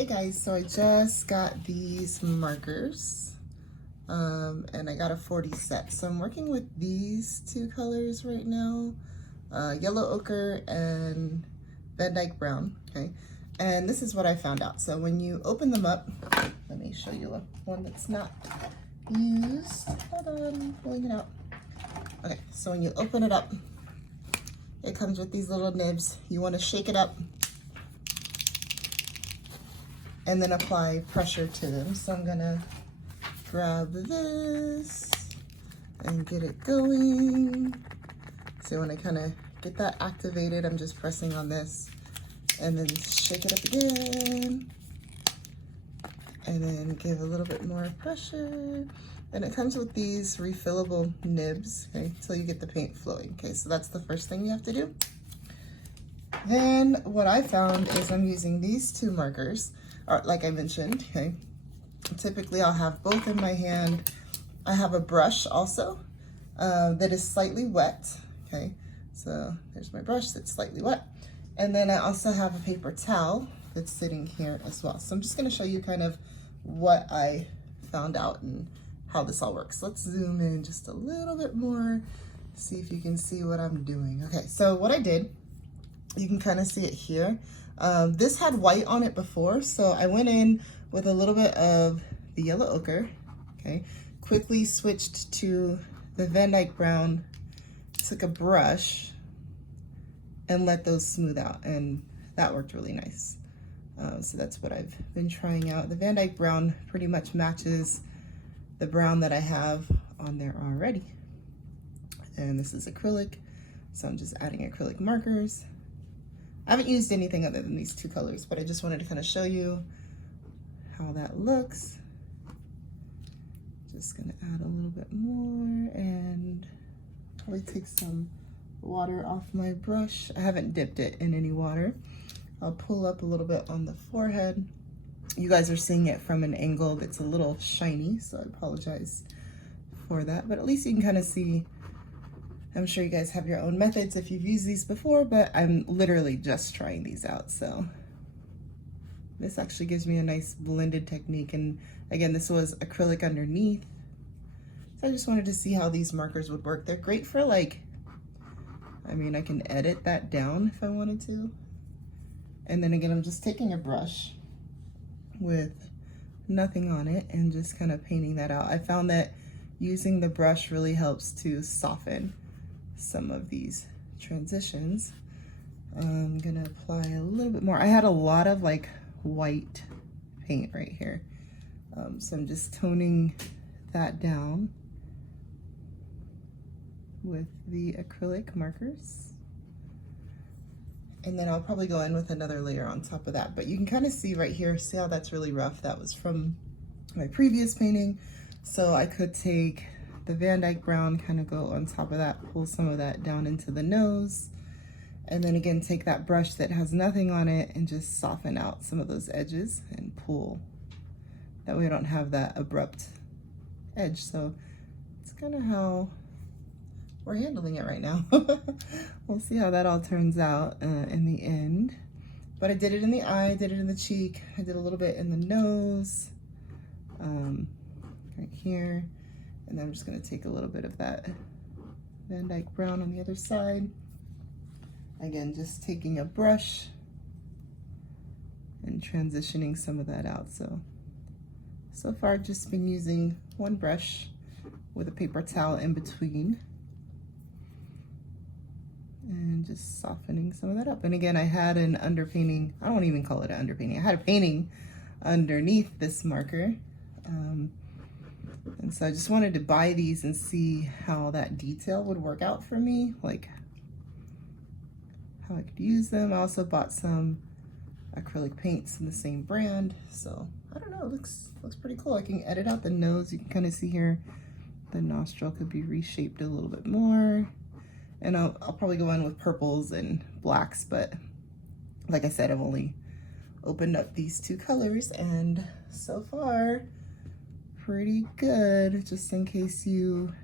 Hey guys, so I just got these markers and I got a 40 set. So I'm working with these two colors right now, yellow ochre and Van Dyke brown, okay? And this is what I found out. So when you open them up, let me show you one that's not used. Hold on, pulling it out. Okay, so when you open it up, it comes with these little nibs. You want to shake it up and then apply pressure to them. So I'm gonna grab this and get it going. So when I kind of get that activated, I'm just pressing on this and then shake it up again. And then give a little bit more pressure. And it comes with these refillable nibs, okay, until you get the paint flowing. Okay, so that's the first thing you have to do. Then what I found is I'm using these two markers, or like I mentioned, okay. Typically I'll have both in my hand. I have a brush also that is slightly wet, okay. So there's my brush that's slightly wet. And then I also have a paper towel that's sitting here as well. So I'm just gonna show you kind of what I found out and how this all works. Let's zoom in just a little bit more, see if you can see what I'm doing. Okay, so what I did, you can kind of see it here. This had white on it before, so I went in with a little bit of the yellow ochre, okay, quickly switched to the Van Dyke brown, took a brush and let those smooth out, and that worked really nice. So that's what I've been trying out. The Van Dyke brown pretty much matches the brown that I have on there already. And this is acrylic, so I'm just adding acrylic markers. I haven't used anything other than these two colors, but I just wanted to kind of show you how that looks. Just gonna add a little bit more and probably take some water off my brush. I haven't dipped it in any water. I'll pull up a little bit on the forehead. You guys are seeing it from an angle that's a little shiny, so I apologize for that, but at least you can kind of see. I'm sure you guys have your own methods if you've used these before, but I'm literally just trying these out. So this actually gives me a nice blended technique. And again, this was acrylic underneath. So I just wanted to see how these markers would work. They're great for like, I mean, I can edit that down if I wanted to. And then again, I'm just taking a brush with nothing on it and just kind of painting that out. I found that using the brush really helps to soften some of these transitions. I'm gonna apply a little bit more. I had a lot of like white paint right here. So I'm just toning that down with the acrylic markers. And then I'll probably go in with another layer on top of that. But you can kind of see right here, see how that's really rough? That was from my previous painting. So I could take the Van Dyke brown, kind of go on top of that, pull some of that down into the nose. And then again, take that brush that has nothing on it and just soften out some of those edges and pull. That way I don't have that abrupt edge. So it's kind of how we're handling it right now. We'll see how that all turns out in the end. But I did it in the eye, did it in the cheek, I did a little bit in the nose, right here. And then I'm just gonna take a little bit of that Van Dyke brown on the other side. Again, just taking a brush and transitioning some of that out. So far I've just been using one brush with a paper towel in between. And just softening some of that up. And again, I had an underpainting, I don't even call it an underpainting, I had a painting underneath this marker. And so I just wanted to buy these and see how that detail would work out for me, like how I could use them. I also bought some acrylic paints in the same brand. So I don't know, it looks pretty cool. I can edit out the nose. You can kind of see here, the nostril could be reshaped a little bit more. And I'll probably go in with purples and blacks, but like I said, I've only opened up these two colors and so far, pretty good. Just in case you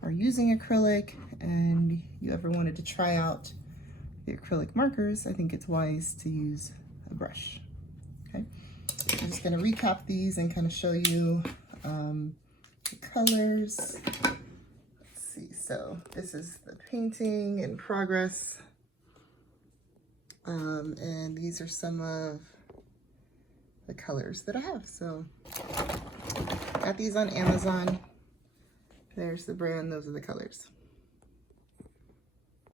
are using acrylic and you ever wanted to try out the acrylic markers, I think it's wise to use a brush. Okay, I'm just gonna recap these and kind of show you the colors. Let's see, so this is the painting in progress. And these are some of the colors that I have. So got these on Amazon. There's the brand, those are the colors.